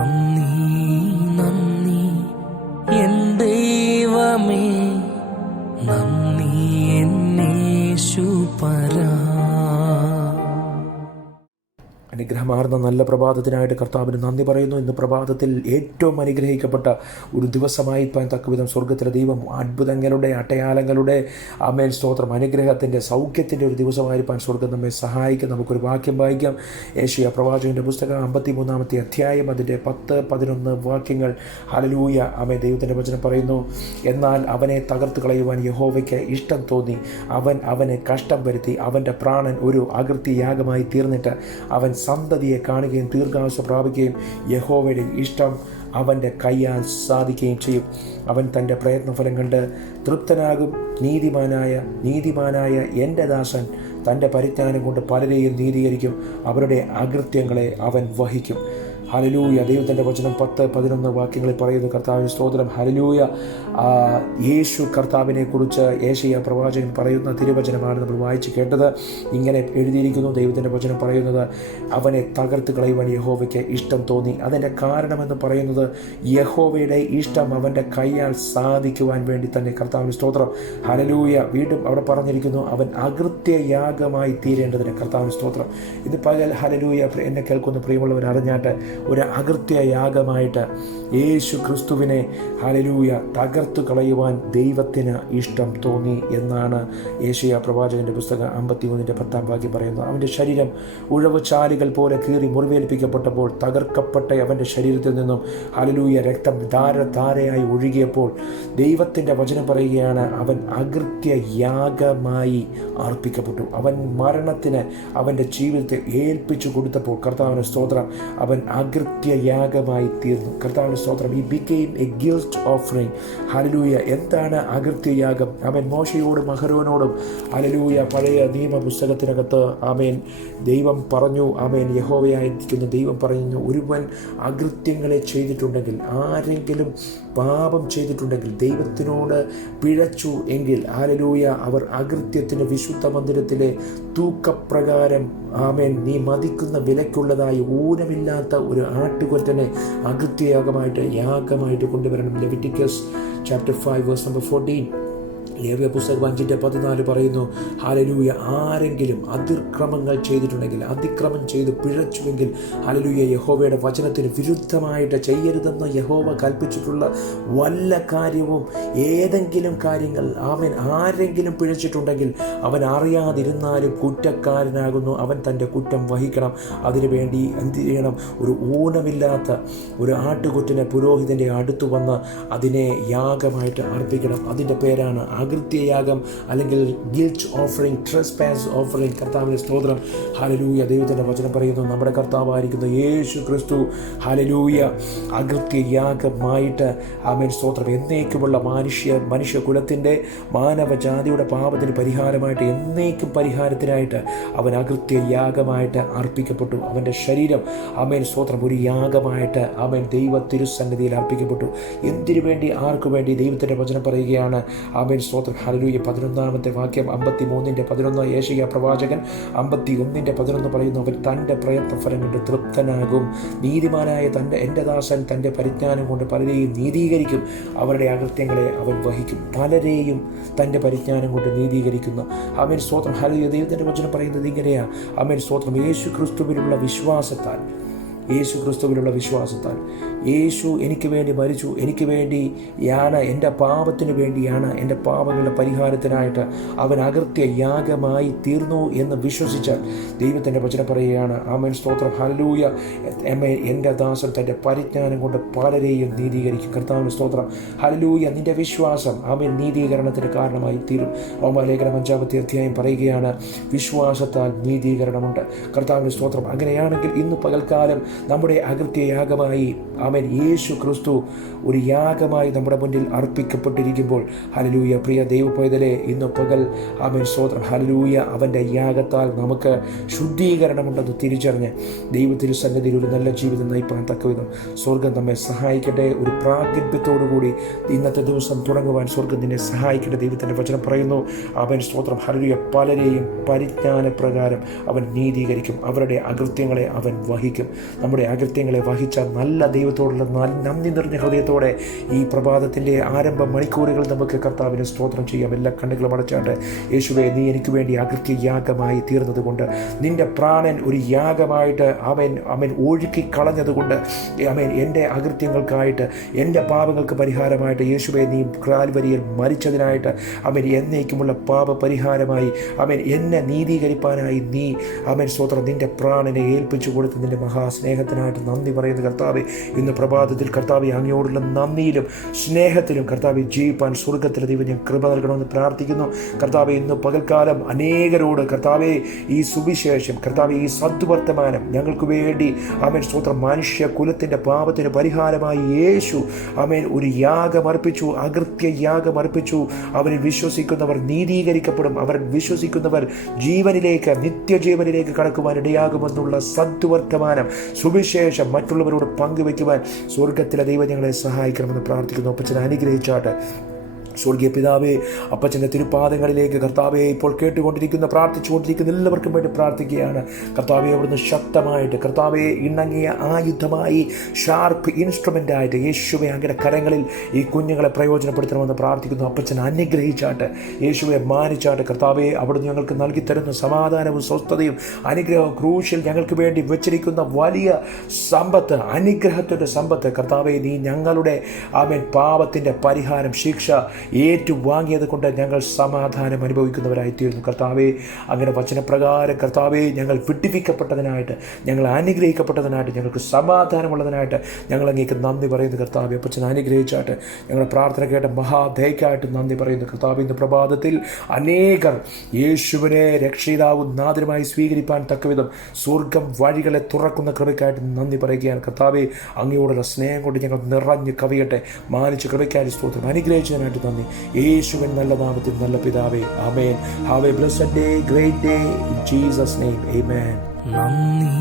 നന്ദി നന്ദി എൻ ദൈവമേ, നന്ദി എൻ യേശുപരാ. അനുഗ്രഹമാർന്ന നല്ല പ്രഭാതത്തിനായിട്ട് കർത്താവിന് നന്ദി പറയുന്നു. ഇന്ന് പ്രഭാതത്തിൽ ഏറ്റവും അനുഗ്രഹിക്കപ്പെട്ട ഒരു ദിവസമായിപ്പാൻ തക്കവിധം സ്വർഗത്തിലെ ദൈവം അത്ഭുതങ്ങളുടെ, അടയാളങ്ങളുടെ, ആമേൻ സ്തോത്രം, അനുഗ്രഹത്തിൻ്റെ, സൗഖ്യത്തിൻ്റെ ഒരു ദിവസമായിരിക്കാൻ സ്വർഗം നമ്മെ സഹായിക്കും. നമുക്കൊരു വാക്യം വായിക്കാം. ഏശയ്യാ പ്രവാചകൻ്റെ പുസ്തകം 53-ാമത്തെ അധ്യായം, അതിൻ്റെ 10-11 വാക്യങ്ങൾ. ഹല്ലേലൂയ. ആമേൻ. ദൈവത്തിൻ്റെ വചനം പറയുന്നു, എന്നാൽ അവനെ തകർത്ത് കളയുവാൻ യഹോവയ്ക്ക് ഇഷ്ടം തോന്നി. അവൻ അവനെ കഷ്ടം വരുത്തി. അവൻ്റെ പ്രാണൻ ഒരു അകൃത്യയാഗമായി തീർന്നിട്ട് അവൻ സന്തതിയെ കാണുകയും ദീർഘായുസ്സ് പ്രാപിക്കുകയും യഹോവയുടെ ഇഷ്ടം അവൻ്റെ കയ്യാൽ സാധിക്കുകയും ചെയ്യും. അവൻ തൻ്റെ പ്രയത്നഫലം കണ്ട് തൃപ്തനാകും. നീതിമാനായ എൻ്റെ ദാസൻ തൻ്റെ പരിജ്ഞാനം കൊണ്ട് പലരെയും നീതീകരിക്കും. അവരുടെ അകൃത്യങ്ങളെ അവൻ വഹിക്കും. ഹല്ലേലൂയ. ദൈവത്തിൻ്റെ വചനം 10-11 വാക്യങ്ങളിൽ പറയുന്നു. കർത്താവിന് സ്തോത്രം. ഹല്ലേലൂയ. യേശു കർത്താവിനെ കുറിച്ച് ഏശയ്യാ പ്രവാചകൻ പറയുന്ന തിരുവചനമാണ് നമ്മൾ വായിച്ച് കേട്ടത്. ഇങ്ങനെ എഴുതിയിരിക്കുന്നു. ദൈവത്തിൻ്റെ വചനം പറയുന്നത്, അവനെ തകർത്ത് കളയുവാൻ യഹോവയ്ക്ക് ഇഷ്ടം തോന്നി. അതിൻ്റെ കാരണമെന്ന് പറയുന്നത് യഹോവയുടെ ഇഷ്ടം അവൻ്റെ കയ്യാൽ സാധിക്കുവാൻ വേണ്ടി തന്നെ. കർത്താവിന് സ്തോത്രം. ഹല്ലേലൂയ. വീണ്ടും അവിടെ പറഞ്ഞിരിക്കുന്നു, അവൻ അകൃത്യയാഗമായി തീരേണ്ടതിന്. കർത്താവിന് സ്തോത്രം. ഇത് പകൽ ഹല്ലേലൂയ എന്നെ കേൾക്കുന്ന പ്രിയമുള്ളവർ അറിഞ്ഞാട്ട് ഒരു അകൃത്യയാഗമായിട്ട് യേശു ക്രിസ്തുവിനെ ഹല്ലേലൂയ തകർത്തു കളയുവാൻ ദൈവത്തിന് ഇഷ്ടം തോന്നി എന്നാണ് ഏശയ്യാ പ്രവാചകൻ്റെ പുസ്തകം 53-10 വാക്യം പറയുന്നത്. അവൻ്റെ ശരീരം ഉഴവ് ചാലുകൾ പോലെ കീറി മുറിവേൽപ്പിക്കപ്പെട്ടപ്പോൾ, തകർക്കപ്പെട്ട അവൻ്റെ ശരീരത്തിൽ നിന്നും ഹല്ലേലൂയ രക്തം ധാരയായി ഒഴുകിയപ്പോൾ ദൈവത്തിൻ്റെ വചനം പറയുകയാണ്, അവൻ അകൃത്യയാഗമായി അർപ്പിക്കപ്പെട്ടു. അവൻ മരണത്തിന് അവൻ്റെ ജീവിതത്തെ ഏൽപ്പിച്ചു കൊടുത്തപ്പോൾ, കർത്താവിന് സ്തോത്രം, അവൻ അകൃത്യയാഗമായി തീർന്നു. കർത്താവിന് സ്തോത്രം. ഈ became a guilt offering. Hallelujah. എന്താണ് അകൃത്യയാഗം? അവൻ മോശയോടും അഹരോനോടും ഹല്ലേലൂയ പഴയ നിയമ പുസ്തകത്തിനകത്ത് ആമേൻ ദൈവം പറഞ്ഞു, ആമേൻ യഹോവയായിരിക്കുന്ന ദൈവം പറഞ്ഞു, ഒരുവൻ അകൃത്യങ്ങളെ ചെയ്തിട്ടുണ്ടെങ്കിൽ, ആരെങ്കിലും പാപം ചെയ്തിട്ടുണ്ടെങ്കിൽ, ദൈവത്തിനോട് പിഴച്ചു എങ്കിൽ ഹല്ലേലൂയ അവർ അകൃത്യത്തിന് വിശുദ്ധ മന്ദിരത്തിലെ തൂക്കപ്രകാരം ആമേൻ നീ മതിക്കുന്ന വിലയ്ക്കുള്ളതായി ഊനമില്ലാത്ത ഒരു ആട്ടുകൊറ്റനെ യാഗമായിട്ട് കൊണ്ടുവരണം. Leviticus chapter 5 verse number 14. ലേവ്യ പുസ്തകം 5:14 പറയുന്നു, ഹല്ലേലൂയ, ആരെങ്കിലും അതിക്രമങ്ങൾ ചെയ്തിട്ടുണ്ടെങ്കിൽ, അതിക്രമം ചെയ്ത് പിഴച്ചുവെങ്കിൽ, ഹല്ലേലൂയ, യഹോവയുടെ വചനത്തിന് വിരുദ്ധമായിട്ട് ചെയ്യരുതെന്ന് യഹോവ കൽപ്പിച്ചിട്ടുള്ള വല്ല കാര്യവും, ഏതെങ്കിലും കാര്യങ്ങൾ ആമേൻ ആരെങ്കിലും പിഴച്ചിട്ടുണ്ടെങ്കിൽ അവൻ അറിയാതിരുന്നാലും കുറ്റക്കാരനാകുന്നു. അവൻ തൻ്റെ കുറ്റം വഹിക്കണം. അതിനുവേണ്ടി എന്ത് ചെയ്യണം? ഒരു ഊനമില്ലാത്ത ഒരു ആട്ടുകൊറ്റനെ പുരോഹിതൻ്റെ അടുത്ത് വന്ന് അതിനെ യാഗമായിട്ട് അർപ്പിക്കണം. അതിൻ്റെ പേരാണ് അകൃത്യയാഗം, അല്ലെങ്കിൽ ഗിൽറ്റ് ഓഫറിംഗ്, ട്രെസ്പാസ് ഓഫറിംഗ്. കർത്താവിൻ്റെ സ്തോത്രം. ഹല്ലേലൂയ. ദൈവത്തിൻ്റെ വചനം പറയുന്നു, നമ്മുടെ കർത്താവായിരിക്കുന്ന യേശു ക്രിസ്തു ഹല്ലേലൂയ അകൃത്യയാഗമായിട്ട് ആമേൻ സ്തോത്രം എന്നേക്കുമുള്ള മനുഷ്യകുലത്തിൻ്റെ മാനവജാതിയുടെ പാപത്തിന് പരിഹാരമായിട്ട്, എന്നേക്കും പരിഹാരത്തിനായിട്ട് അവൻ അകൃത്യയാഗമായിട്ട് അർപ്പിക്കപ്പെട്ടു. അവൻ്റെ ശരീരം ആമേൻ സ്തോത്രം ഒരു യാഗമായിട്ട് ആമേൻ ദൈവ തിരുസന്നിധിയിൽ അർപ്പിക്കപ്പെട്ടു. എന്തിനു വേണ്ടി? ആർക്കു വേണ്ടി? ദൈവത്തിൻ്റെ വചനം പറയുകയാണ്, ആമേൻ സ്തോത്രം. ഹല്ലേലൂയ. 11-ാമത്തെ വാക്യം 53-11 ഏശയ്യാ പ്രവാചകൻ 51:11 പറയുന്നു, അവൻ തൻ്റെ പ്രയത്നഫലം കൊണ്ട് തൃപ്തനാകും. നീതിമാനായ എൻ്റെ ദാസൻ തൻ്റെ പരിജ്ഞാനം കൊണ്ട് പലരെയും നീതീകരിക്കും. അവരുടെ അകൃത്യങ്ങളെ അവൻ വഹിക്കും. പലരെയും തൻ്റെ പരിജ്ഞാനം കൊണ്ട് നീതീകരിക്കുന്നു. ആമേൻ സ്തോത്രം. ഹല്ലേലൂയ. ദൈവത്തിൻ്റെ വചനം പറയുന്നത് ഇങ്ങനെയാണ്, ആമേൻ സ്തോത്രം, യേശു ക്രിസ്തുവിലുള്ള വിശ്വാസത്താൽ യേശു എനിക്ക് വേണ്ടി മരിച്ചു, എനിക്ക് വേണ്ടിയാണ്, എൻ്റെ പാപത്തിന് വേണ്ടിയാണ്, എൻ്റെ പാപങ്ങളുടെ പരിഹാരത്തിനായിട്ട് അവൻ അകൃത്യയാഗമായി തീർന്നു എന്ന് വിശ്വസിച്ചാൽ ദൈവത്തിൻ്റെ വചനം പറയുകയാണ്, ആമേൻ സ്തോത്രം. ഹല്ലേലൂയ. എൻ്റെ ദാസൻ തൻ്റെ പരിജ്ഞാനം കൊണ്ട് പലരെയും നീതീകരിക്കും. കർത്താവിൻ്റെ സ്തോത്രം. ഹല്ലേലൂയ. നിൻ്റെ വിശ്വാസം ആമേൻ നീതീകരണത്തിന് കാരണമായി തീരും. റോമാലേഖനം 5-ാമത്തെ അധ്യായം പറയുകയാണ്, വിശ്വാസത്താൽ നീതീകരണമുണ്ട്. കർത്താവിൻ്റെ സ്തോത്രം. അങ്ങനെയാണെങ്കിൽ ഇന്ന് പകൽക്കാലം നമ്മുടെ അകൃത്യയാഗമായി ആമേൻ യേശു ക്രിസ്തു ഒരു യാഗമായി നമ്മുടെ മുന്നിൽ അർപ്പിക്കപ്പെട്ടിരിക്കുമ്പോൾ ഹല്ലേലൂയ പ്രിയ ദൈവപൈതലേ, ഇന്ന് പകൽ ആമേൻ സ്തോത്രം ഹല്ലേലൂയ അവൻ്റെ യാഗത്താൽ നമുക്ക് ശുദ്ധീകരണമുണ്ടെന്ന് തിരിച്ചറിഞ്ഞ് ദൈവത്തിൻ്റെ സന്നിധിയിൽ ഒരു നല്ല ജീവിതം നയിപ്പാൻ തക്കവിധം സ്വർഗം നമ്മെ സഹായിക്കട്ടെ. ഒരു പ്രാഗൽഭ്യത്തോടുകൂടി ഇന്നത്തെ ദിവസം തുടങ്ങുവാൻ സ്വർഗം നിന്നെ സഹായിക്കട്ടെ. ദൈവത്തിൻ്റെ വചനം പറയുന്നു അവൻ സ്തോത്രം ഹല്ലേലൂയ പലരെയും പരിജ്ഞാനപ്രകാരം അവൻ നീതീകരിക്കും, അവരുടെ അകൃത്യങ്ങളെ അവൻ വഹിക്കും. നമ്മുടെ അകൃത്യങ്ങളെ വഹിച്ച നല്ല ദൈവത്തോടുള്ള നന്ദി നിറഞ്ഞ ഹൃദയത്തോടെ ഈ പ്രഭാതത്തിൻ്റെ ആരംഭ മണിക്കൂറുകൾ നമുക്ക് കർത്താവിനെ സ്തോത്രം ചെയ്യാം. എല്ലാ കണ്ണുകളും അടച്ചാണ്ട് യേശുവേ, നീ എനിക്ക് വേണ്ടി അകൃത്യ യാഗമായി തീർന്നതുകൊണ്ട്, നിന്റെ പ്രാണൻ ഒരു യാഗമായിട്ട് അവൻ ഒഴുക്കി കളഞ്ഞതുകൊണ്ട്, എൻ്റെ അകൃത്യങ്ങൾക്കായിട്ട്, എൻ്റെ പാപങ്ങൾക്ക് പരിഹാരമായിട്ട് യേശുവേ നീ കാൽവരിയിൽ മരിച്ചതിനായിട്ട്, എന്നേക്കുമുള്ള പാപ പരിഹാരമായി എന്നെ നീതീകരിപ്പാനായി നീ സ്തോത്രം നിന്റെ പ്രാണനെ ഏൽപ്പിച്ചു കൊടുത്ത് നിന്റെ മഹാസ്നേഹത്തിനായിട്ട് നന്ദി പറയുന്ന കർത്താവെ, ഇന്ന് പ്രഭാതത്തിൽ കർത്താവെ അങ്ങയോടുള്ള നന്ദിയിലും സ്നേഹത്തിലും കർത്താവെ ജീവിപ്പാൻ സ്വർഗത്തിലെ ദൈവം ഞാൻ കൃപ നൽകണമെന്ന് പ്രാർത്ഥിക്കുന്നു. കർത്താവെ, ഇന്ന് പകൽക്കാലം അനേകരോട് കർത്താവെ ഈ സുവിശേഷം, കർത്താവെ ഈ സദ്വർത്തമാനം ഞങ്ങൾക്ക് വേണ്ടി സ്തോത്രം മനുഷ്യ കുലത്തിൻ്റെ പാപത്തിന് പരിഹാരമായി യേശു ഒരു യാഗമർപ്പിച്ചു, അകൃത്യ യാഗമർപ്പിച്ചു. അവനിൽ വിശ്വസിക്കുന്നവർ നീതീകരിക്കപ്പെടും, അവർ വിശ്വസിക്കുന്നവർ ജീവനിലേക്ക്, നിത്യജീവനിലേക്ക് കടക്കുവാൻ ഇടയാകുമെന്നുള്ള സദ്വർത്തമാനം, സുവിശേഷം മറ്റുള്ളവരോട് പങ്കുവയ്ക്കുവാൻ സ്വർഗത്തിലെ ദൈവം ഞങ്ങളെ സഹായിക്കണമെന്ന് പ്രാർത്ഥിക്കുന്നു. അപ്പച്ചനെ അനുഗ്രഹിച്ചാട്ടെ. സ്വർഗീയ പിതാവേ, അപ്പച്ചൻ്റെ തിരുപ്പാദങ്ങളിലേക്ക് കർത്താവെ ഇപ്പോൾ കേട്ടുകൊണ്ടിരിക്കുന്ന, പ്രാർത്ഥിച്ചുകൊണ്ടിരിക്കുന്ന എല്ലാവർക്കും വേണ്ടി പ്രാർത്ഥിക്കുകയാണ്. കർത്താവെ, അവിടുന്ന് ശക്തമായിട്ട് കർത്താവെ ഇണങ്ങിയ ആയുധമായി, ഷാർപ്പ് ഇൻസ്ട്രുമെൻ്റായിട്ട് യേശുവെ അങ്ങയുടെ കരങ്ങളിൽ ഈ കുഞ്ഞുങ്ങളെ പ്രയോജനപ്പെടുത്തണമെന്ന് പ്രാർത്ഥിക്കുന്നു. അപ്പച്ചനെ അനുഗ്രഹിച്ചാട്ട്, യേശുവെ മാനിച്ചാട്ട്. കർത്താവെ, അവിടുന്ന് ഞങ്ങൾക്ക് നൽകി തരുന്ന സമാധാനവും സ്വസ്ഥതയും അനുഗ്രഹവും, ക്രൂശിൽ ഞങ്ങൾക്ക് വേണ്ടി വെച്ചിരിക്കുന്ന വലിയ സമ്പത്ത്, അനുഗ്രഹത്തിൻ്റെ സമ്പത്ത്, കർത്താവെ നീ ഞങ്ങളുടെ പാപത്തിൻ്റെ പരിഹാരം, ശിക്ഷ ഏറ്റുവാങ്ങിയത് കൊണ്ട് ഞങ്ങൾ സമാധാനം അനുഭവിക്കുന്നവരായിത്തീരുന്നു. കർത്താവെ, അങ്ങനെ വചനപ്രകാരം കർത്താവെ ഞങ്ങൾ വിടുവിക്കപ്പെട്ടതിനായിട്ട്, ഞങ്ങൾ അനുഗ്രഹിക്കപ്പെട്ടതിനായിട്ട്, ഞങ്ങൾക്ക് സമാധാനമുള്ളതിനായിട്ട് ഞങ്ങൾ അങ്ങേക്ക് നന്ദി പറയുന്നു. കർത്താവെ, അപ്പച്ചനെ അനുഗ്രഹിച്ചായിട്ട്, ഞങ്ങളുടെ പ്രാർത്ഥന കേട്ട മഹാദയക്കായിട്ട് നന്ദി പറയുന്നു. കർത്താവ്, ഇന്ന് പ്രഭാതത്തിൽ അനേകർ യേശുവിനെ രക്ഷിതാവും നാഥനുമായി സ്വീകരിപ്പാൻ തക്കവിധം സ്വർഗം വഴികളെ തുറക്കുന്ന കൃപയ്ക്കായിട്ട് നന്ദി പറയുകയാണ്. കർത്താവെ, അങ്ങയോടുള്ള സ്നേഹം കൊണ്ട് ഞങ്ങൾ നിറഞ്ഞ് കവിയട്ടെ. മാനിച്ച് കൃപയ്ക്കായി സ്തോത്രം. അനുഗ്രഹിച്ചതിനായിട്ട് നന്ദി. യേശുവിൻ നല്ല നാമത്തിൽ നല്ല പിതാവേ, amen. Have a blessed day, great day in Jesus name, amen. നന്ദി